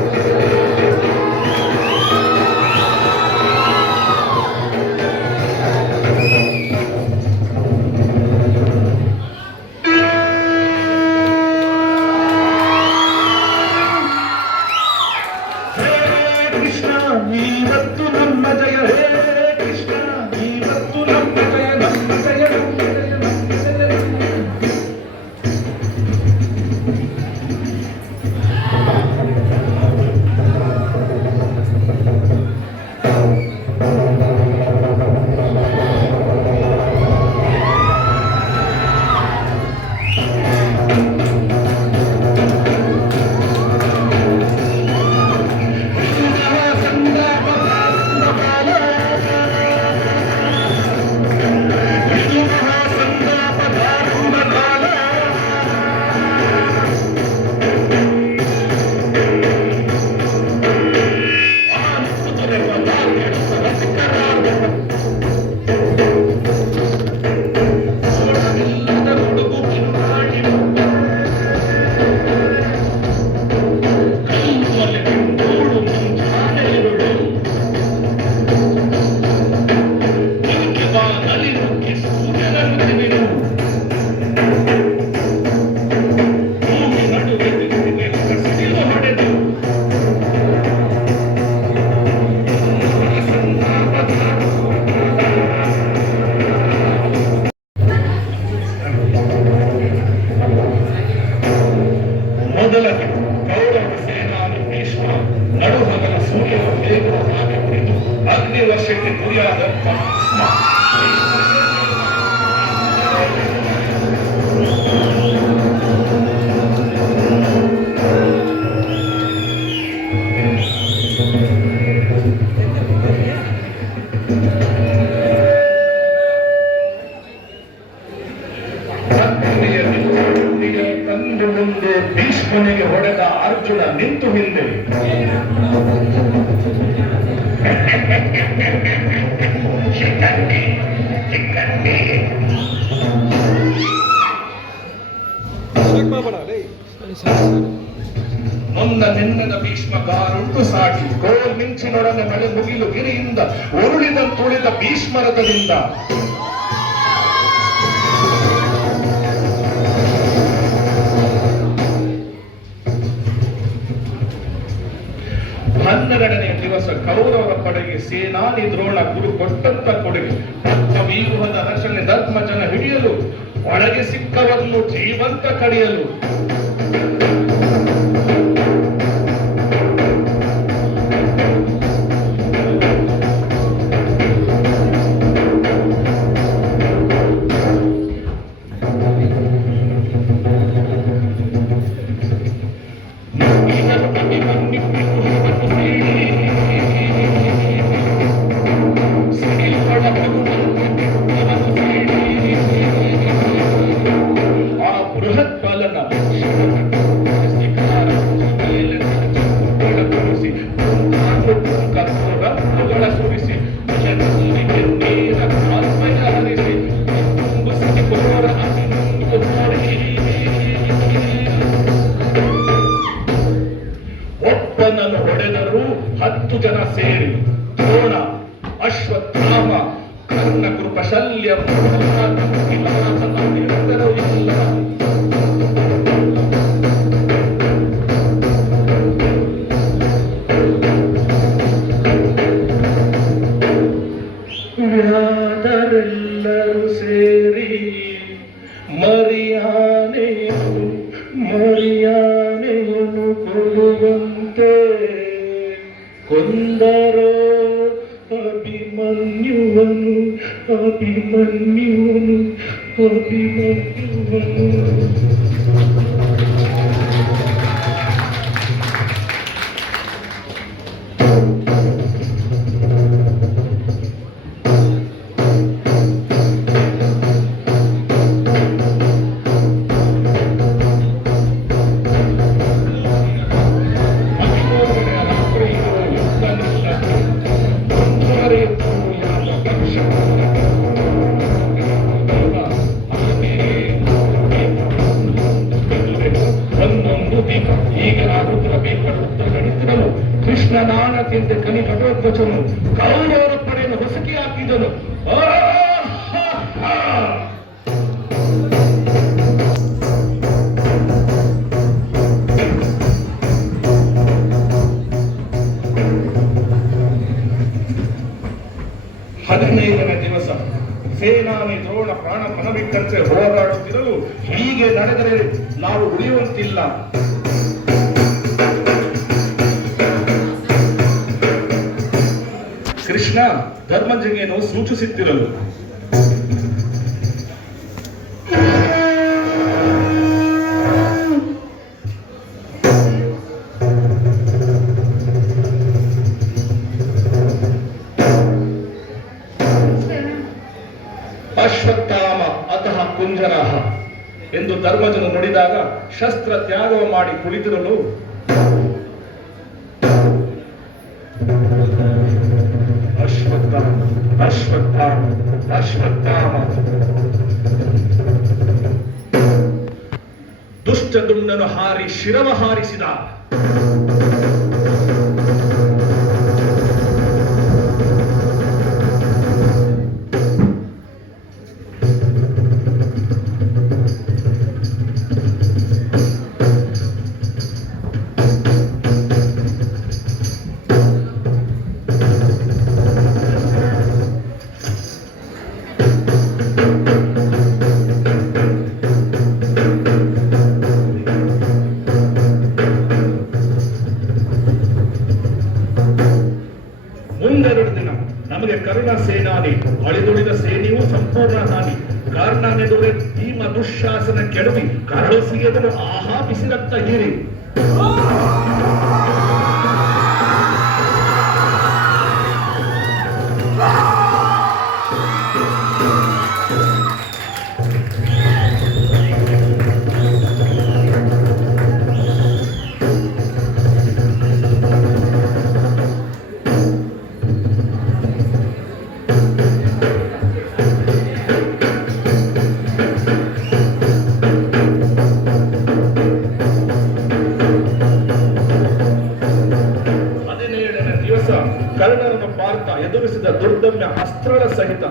すいません。முடியாத ಭೀಷ್ಮನಿಗೆ ಹೊಡೆದ ಅರ್ಜುನ ನಿಂತು ಹಿಂದೆ. ಮುಂದ ನಿನ್ನದ ಭೀಷ್ಮ ಕಾರುಂಟು ಸಾಗಿ. ಕೋಲ್ ಮಿಂಚಿನೊಡನೆ ಮಳೆ ಮುಗಿಲು ಗಿರಿಯಿಂದ ಉರುಳಿದ ತುಳಿದ ಭೀಷ್ಮರಥದಿಂದ. ಹನ್ನೆರಡನೇ ದಿವಸ ಕೌರವರ ಪಡೆಗೆ ಸೇನಾನಿ ದ್ರೋಣ ಗುರು ಕೊಟ್ಟಂತ ಕೊಡುಗೆ. ವ್ಯೂಹದ ರಚನೆ ಧರ್ಮಜನ ಹಿಡಿಯಲು ಒಳಗೆ ಸಿಕ್ಕವನ್ನು ಜೀವಂತ ಕಡಿಯಲು. കൃപ ശല്യ മറിയാനെ കൊണ്ടുവന്തേ കൊന്തരോ Happy Monday, happy Monday, happy Monday. ಘಟೋತ್ಕಚನು ಕೌರವರ ಪಡೆಯನ್ನು ಹೊಸಕಿ ಹಾಕಿದನು! ಹದಿನೈದನೇ ದಿವಸ ಸೇನಾನಿ ದ್ರೋಣ ಪ್ರಾಣ ಮನವಿಟ್ಟಂತೆ ಹೋರಾಡುತ್ತಿರಲು ಹೀಗೆ ನಡೆದರೆ ನಾವು ಉಳಿಯುವಂತಿಲ್ಲ ಕೃಷ್ಣ ಧರ್ಮಜಂಗೇನು ಸೂಚಿಸುತ್ತಿರಲು. ಅಶ್ವತ್ಥಾಮ ಅತಃ ಕುಂಜರಹ ಎಂದು ಧರ್ಮಜನು ನುಡಿದಾಗ ಶಸ್ತ್ರ ತ್ಯಾಗವ ಮಾಡಿ ಕುಳಿತಿರಲು ಅಶ್ವತ್ಥಾಮ ಅಶ್ವತ್ಥಾಮ ದುಷ್ಟದುಂಡನು ಹಾರಿ ಶಿರವ ಹಾರಿಸಿದ. ಕಾರ್ಣನೆದುರೆ ಈ ಮನುಷ್ಯಾಸನ ಕೆಡವಿ ಕರಳಿಸಿಯದನು ಆಹಾ ಬಿಸಿಲತ್ತ ಹೀರಿ. ಸಹಿತ.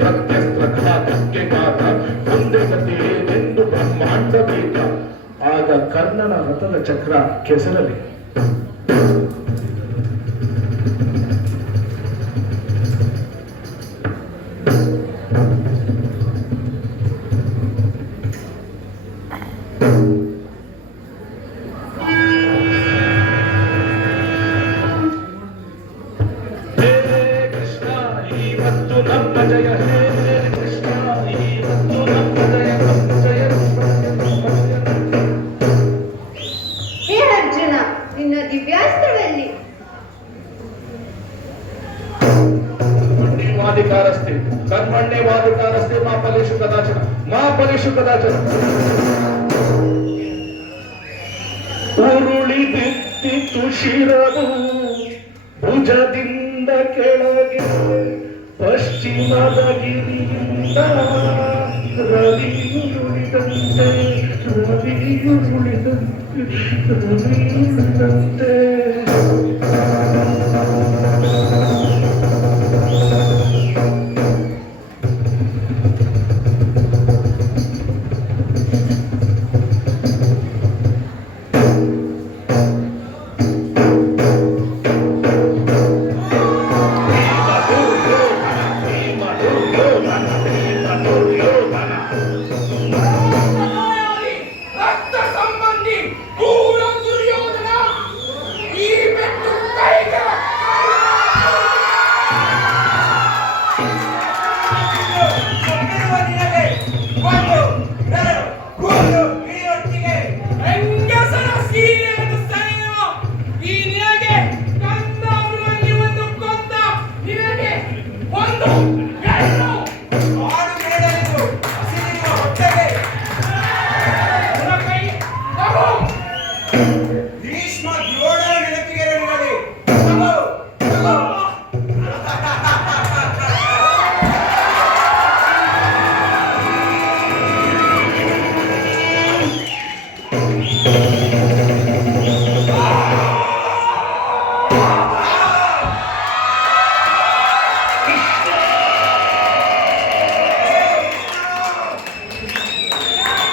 ಪ್ರತ್ಯಸ್ತ್ರ ಘಾತಕ್ಕೆ ಘಾತ ಮುಂದೆ ಏನೆಂದು ಬ್ರಹ್ಮಾಂಡ ಬೇಕ ಆಗ ಕರ್ಣನ ರಥದ ಚಕ್ರ ಕೆಸರಲಿ. ಇವತ್ತು ನಮ್ಮ ಜಯ. ಹೇ ಕೃಷ್ಣ ಇವತ್ತು ನಮ್ಮ ಜಯ. ನಮ್ಮ ಜಯ ಹೇ ಅರ್ಜುನ ನಿನ್ನ ದಿವ್ಯಾಸ್ತ್ರದಲ್ಲಿ ವಾದಿಕಾರಸ್ತೆ ಕರ್ಮಣ್ಯ ವಾದಿಕಾರಸ್ತೆ ಮಾ ಫಲೇಶು ಕದಾಚನ ಮಾ ಫಲೇಶು ಕದಾಚನ. ಉರುಳಿ ಬಿತ್ತಿತ್ತು ಶಿರವು ಭುಜದಿಂದ ಕೆಳಗೆ ಪಶ್ಚಿಮದ ಗಿರಿಯಿಂದ ರವಿಯುಳಿದಂತೆ ರವಿಯುಳಿದಂತೆ ರವಿಯುಳಿದಂತೆ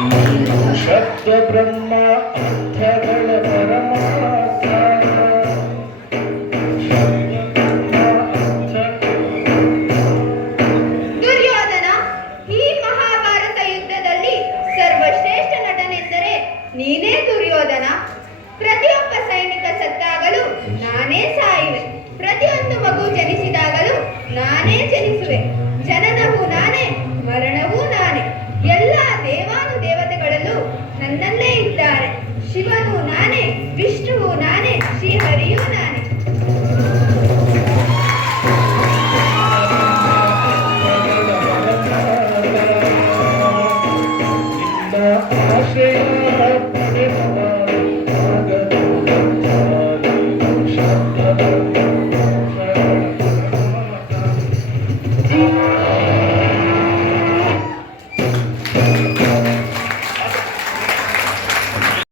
ನೀನು ಬ್ರಹ್ಮ ದುರ್ಯೋಧನ ಈ ಮಹಾಭಾರತ ಯುದ್ಧದಲ್ಲಿ ಸರ್ವಶ್ರೇಷ್ಠ ನಟನೆಂದರೆ ನೀನೇ ದುರ್ಯೋಧನ. ಪ್ರತಿಯೊಬ್ಬ ಸೈನಿಕ ಸತ್ತಾಗಲೂ ನಾನೇ ಸಾಯುವೆ. ಪ್ರತಿಯೊಂದು ಮಗು ಜನಿಸಿದಾಗಲೂ ನಾನೇ ಜನಿಸುವೆ. ಜನನ